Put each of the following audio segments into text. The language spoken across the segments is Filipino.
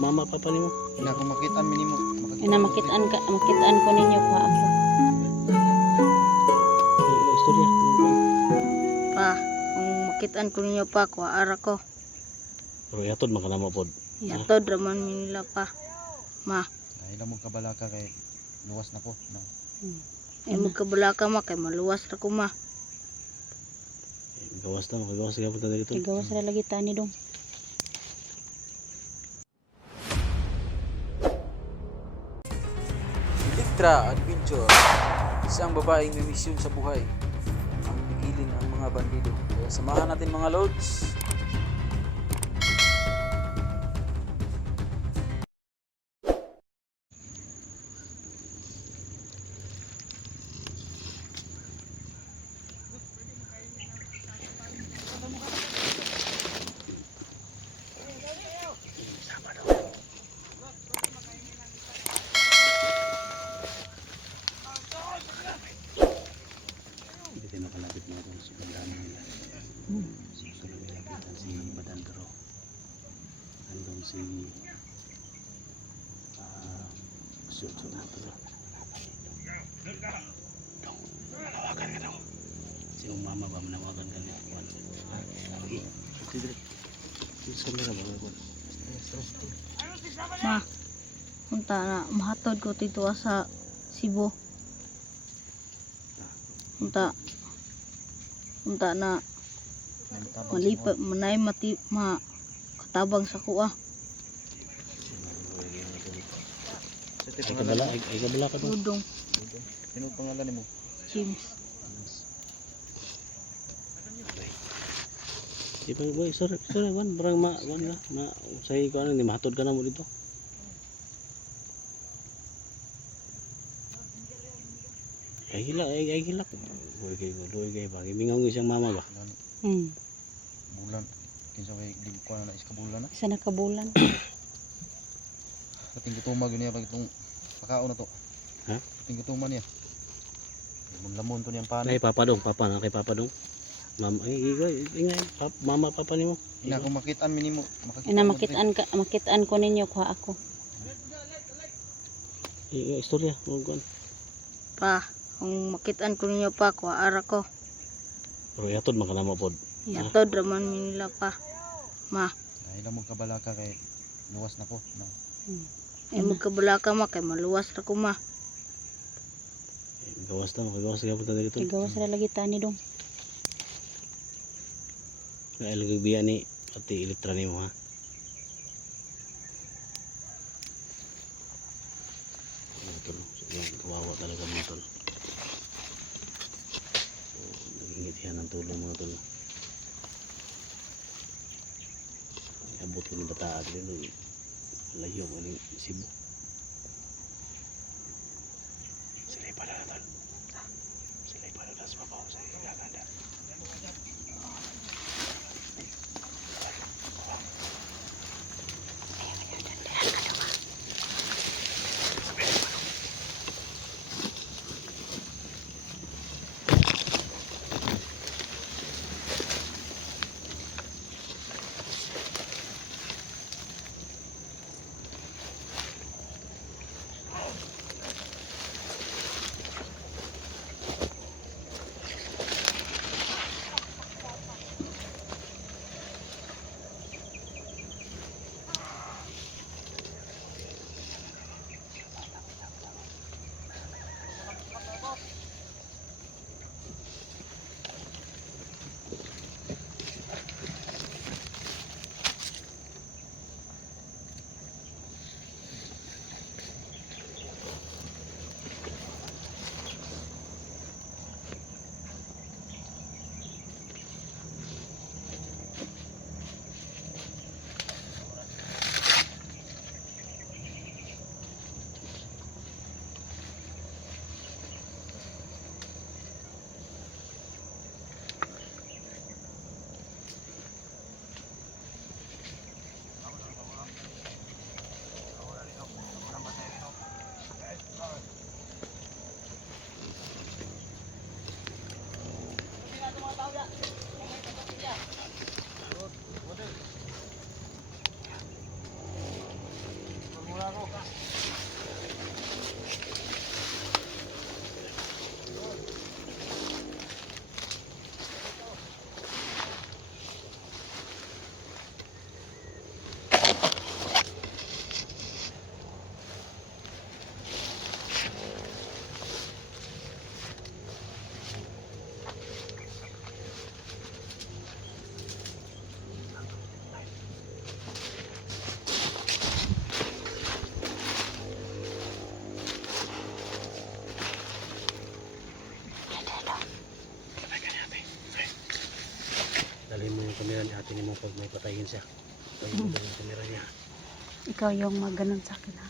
Mama papa nimo. Ina kung makitaan minimo. Makitaan ko ninyo pa ako. Istorya. Pa, kung makitaan ko ninyo pa ako, ara ko. Pero yatod makanamo pod. Yatod raman nila pa. Ma. Dahil mo kabalaka kay luwas na ko. No. Ay magkabulaka ma kay maluwas ra ko ma. Gawas na makagawas gyapon ta dito. Igawas ra lagi tani dong. Elektra Adventure, isang babaeng may misyon sa buhay ang pigilin ang mga bandido. Kaya samahan natin mga lords. Hindi makalapit na doon sa pagdaanan nila. Susunod lapitan si Badandro. Andun si Sutsu na ito. Dong, manawagan ka daw. Si mama ba manawagan ka niya? Ito dire. Ito na ba? Ma. Punta na mahatod ko dito sa Cebu. Punta na malipat manay mati ma katabang sa kuha. Ay kabala ka doon. Dudong Sino pangalan nimo? James. Ipang boy, sorry, wan barang wan la na say ko ano ni mahatod ka na mo dito. Ay hilak. Boy kay ba. Mingaw ng siyang mama ba? Bulan. Kinsa kay di ko na is kabulan na. Isa na kabulan. Kating gutuma gyud niya pag itong pakaon na to. Ha? Kating gutuma niya. Lamon to niyang paano. Ay papa na kay papa dong. Mama ingay mama papa nimo. Ina kung makitaan minimo. Makitaan ko ninyo kuha ako. Istorya, kuan. Pa, kung makitaan ko ninyo pa ako, ara ko. Pero yatod makanamo pod. Yatod raman nila pa. Ma. Dahil mo kabalaka kay luwas na ko. No. Ay magkabulaka ma kay maluwas ra ko ma. Gawas na makagawas gyapon ta dito. Igawas ra lagi tani dong. Ay lagi biya ni pati Elektra nimo ha. Kawawa talaga mga tol. Nagingit yan ng tulong mga tol. Abot ko ng bataan din. Layo ko ng Cebu. Sila'y pala na tol. Sila'y pala na sa mabaw sa Gaganda. pag may patayin siya. Patayin mo yung camera niya. Ikaw yung maganon sa akin ha.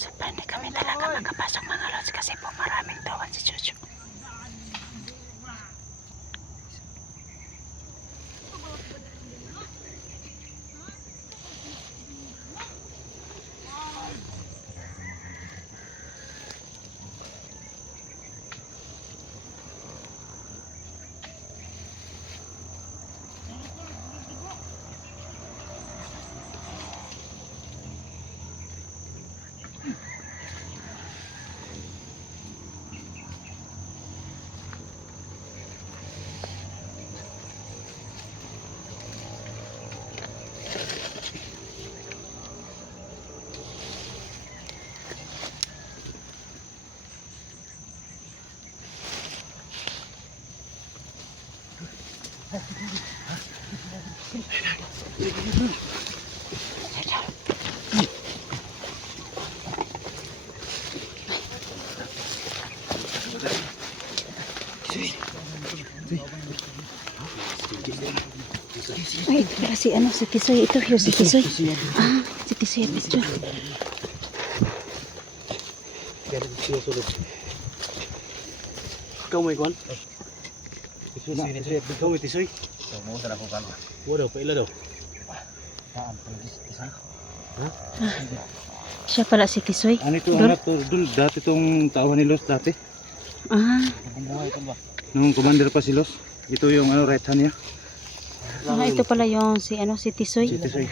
So, hindi kami talaga makapasok mga lods kasi po maraming tawan si Chuchu. Ay, pala si ano, si Tisoy. Ito, yung si Tisoy. Ah, si Tisoy ang picture. Kaya siya sulod. Ikaw may kuhan? Ikaw may tisoy? Sumutan ako kan. Wala, paila daw. Siya pala si Tisoy. Ano ito Dol? anak to? Dul, dati itong tauhan ni Los dati. Ah, Bumuhay ito ba? Nung commander pa si Los. Ito yung ano, right hand niya. ah, ito pala yung si ano, si Tisoy. Si tisoy.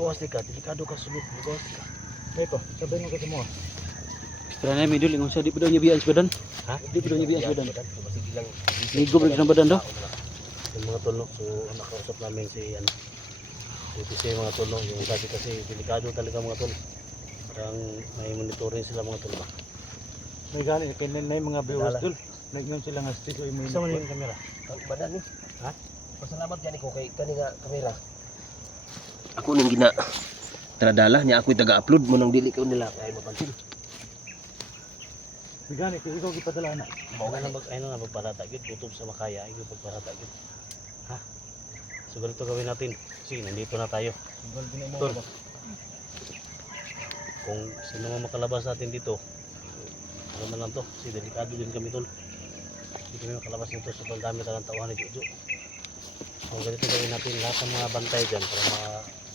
Gawas ka, delikado ka sulod. Gawas ka. Ay ko, sabihin mo kasi mo. Pero na may duling sa di pa daw niya biyaan sa badan. Ha? Di pa daw niya biyaan sa badan. Sige lang. Ligo pa sa badan daw. Yung mga tulong, so nakausap namin si ano. Si mga tulong, yung sabi kasi delikado talaga mga tulong. Parang may monitoring sila mga tulong. May gani, kaya na yung mga viewers dul. Nag-yun sila nga stick o yung Isa man yung kamera. Ang badan ni. Ha? Pasalamat yan ko kay kanina kamera. Ako ning gina tradala niya ako taga-upload mo nang dili ko nila kay mapansin. May gani, kaya ikaw gipadala na. Mao na mag ano na pagparata gid kutob sa makaya, ay pagparata gid. Ha? So ganito gawin natin. Sige, nandito na tayo. Igual din mo. Tol. Kung sino man makalabas natin dito, ano man lang to, kasi delikado din kami tol. Hindi kami makalabas nito sa dami talagang tauhan ni Jojo. So ganito gawin natin, lahat ng mga bantay dyan para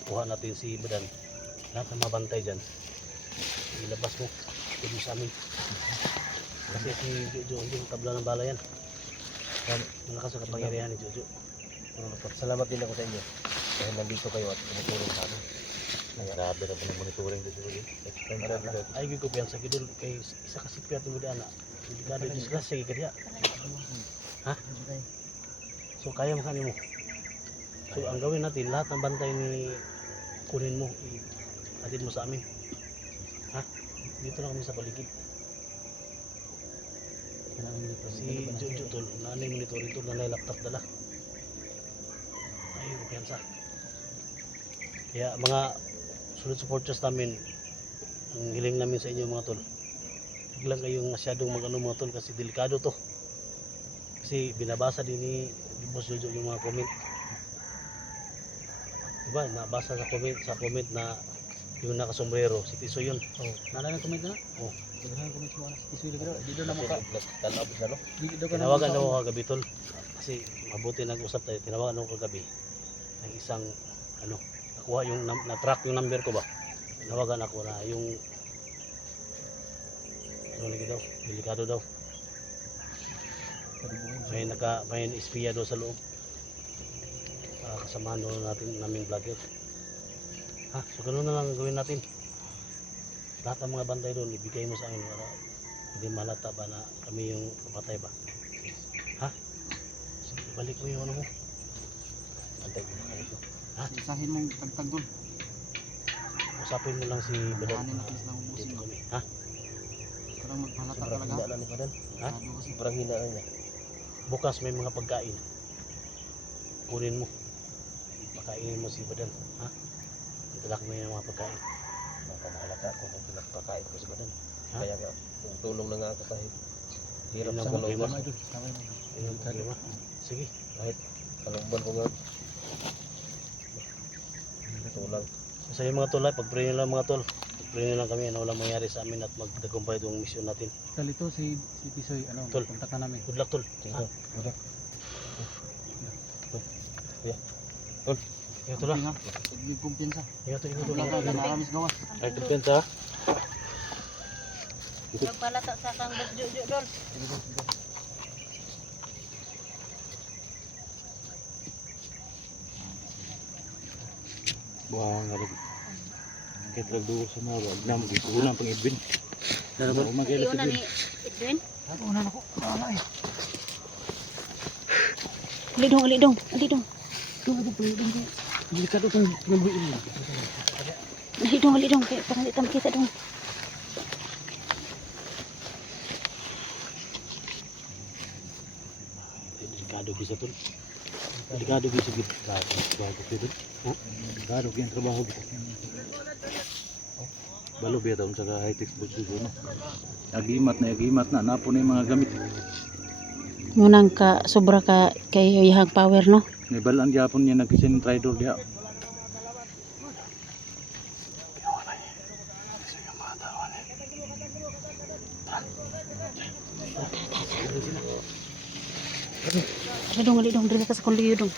makuha natin si Badan. Lahat ng mga bantay dyan, ilabas mo, tuloy sa amin. Kasi si Jojo, hindi mo tabla ng bala yan. Malakas ang kapangyarihan ni Jojo. Salamat din ako sa inyo dahil nandito kayo at tumutulong sa amin. Grabe na po ng monitoring dito. Ay gyud ko piyansa gidol kay isa ka sipyat mo di ana. Delikado disgrasya gyud kadiya. Ha? So kaya mo kanimo. So ang gawin natin lahat ng bantay ni kunin mo atid mo sa amin. Ha? Dito lang kami sa paligid. Si Jojo tol, nanay monitor ito, nanay laptop dala. Ay, kumpiyansa. Kaya mga solid supporters namin, ang hiling namin sa inyo mga tol, huwag lang kayong masyadong mag-ano mga tol kasi delikado to. Kasi binabasa din ni Boss Jojo yung mga comment. Diba, nabasa sa comment na yung nakasombrero, si Tiso yun. Oh, nalala ng comment na? Oh. Nalala ng comment mo na. Isuyo na dito na mo ka. Talabos na no? Dito ka na. Tinawagan ako kagabi tol. Kasi mabuti nag-usap tayo. Tinawagan ako kagabi ng isang ano, nakuha yung na-track yung number ko ba. Tinawagan ako na yung ano lagi daw, delikado daw. May espiya daw sa loob. Kasamahan daw namin vlogger. Ha, so ganun na lang ang gawin natin. Lahat ng mga bantay doon, ibigay mo sa akin para hindi malata ba na kami yung kapatay ba. Ha? Sige, balik mo yung ano mo. Bantay mo na kayo. Ha? Isahin mong tagtag doon. Usapin mo lang si Badan. Kanin natin silang ubusin. Dito kami. Ha? Parang maghalata Sobrang talaga. hina na ni Padan. Ha? Grabe kasi. Sobrang hina na niya. Bukas may mga pagkain. Kunin mo. Pakainin mo si Badan. Ha? Italak mo yung mga pagkain. Nakamahalaka kung may pinagpakain ko sa Padan. Ha? Kaya nga, kung tulong na nga ako kahit hirap Yun ang sa problema. kalooban. Yun ang problema. Sige. Kahit kalooban ko nga. Tulang. Sa yung mga tol, pag-pray nyo lang mga tol. Pag-pray nyo lang kami na walang mangyari sa amin at magtagumpay itong mission natin. Kalito si Tisoy, ano, Tol. kontakan namin. Good luck tol. Ha? Ingat tol ha. Hindi kumpiyansa. Ingat tol. Ingat tol. Wala ka, naramis gawas. Ay, kumpiyansa ha. Nagpalata sa kang Boss Jojo dol. Buha nga rin. Kahit nagdugo sa mga wag na mag-ikulang pang Edwin. Iuna ni Edwin. Ako na ako. Wala eh. Ali dong. Delikado itong pinambuin mo. Ali dong. Kaya parang di tayo makita dong. Delikado bisa tol. Delikado bisa gitu. Bago gitu. Delikado kaya trabaho kita. Balo biya taon sa high-tech boat no. Agimat na napo na yung mga gamit. Munang ka sobra ka kay iyang power no. May balaan gyapon niya nagkisin tridor diha. Ali dong diri ka sa kuliyo dong.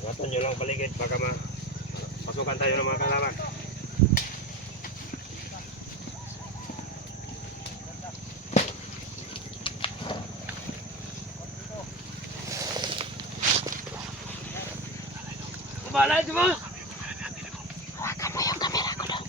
Iwasan nyo lang paligid baka mapasukan tayo ng mga kalaban. Kumalay, di ba? Hawakan mo yung kamera ko dong.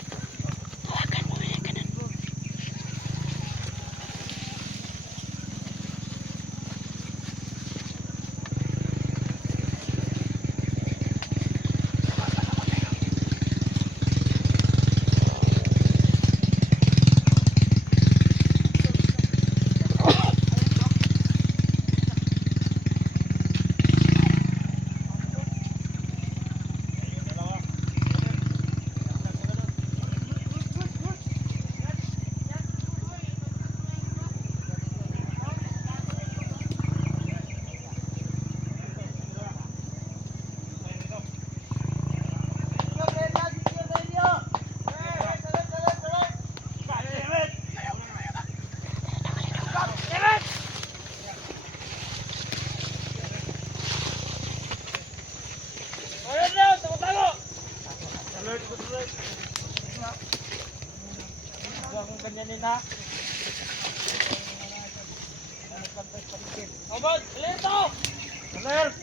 Obot, lito! Alert!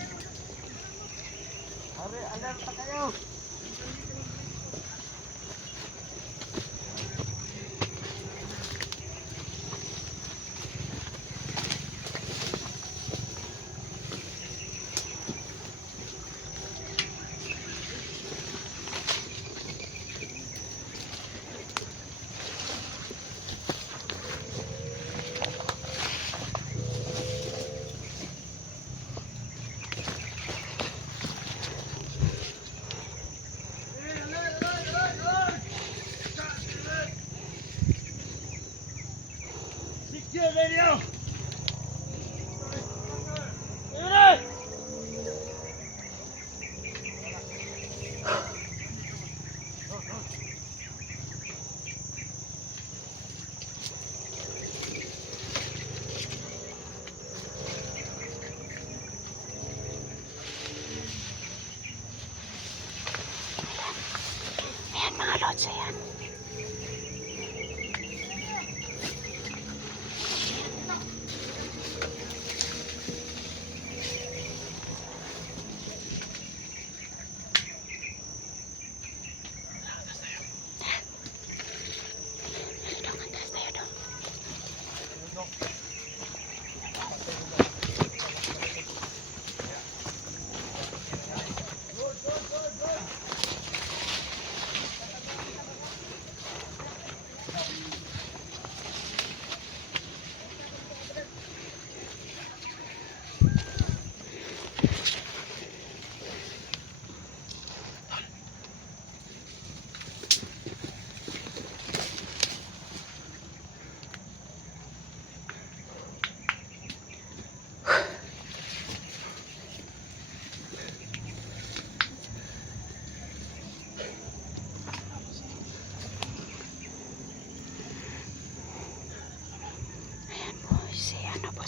Ayan mga lods, ayan.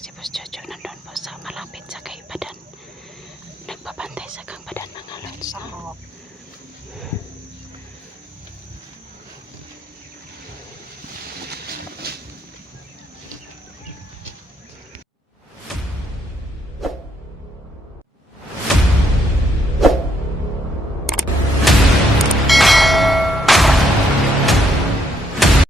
Si Boss Jojo nandun po sa malapit sa kaibadan. Nagbabantay sa kaibadan mga lods.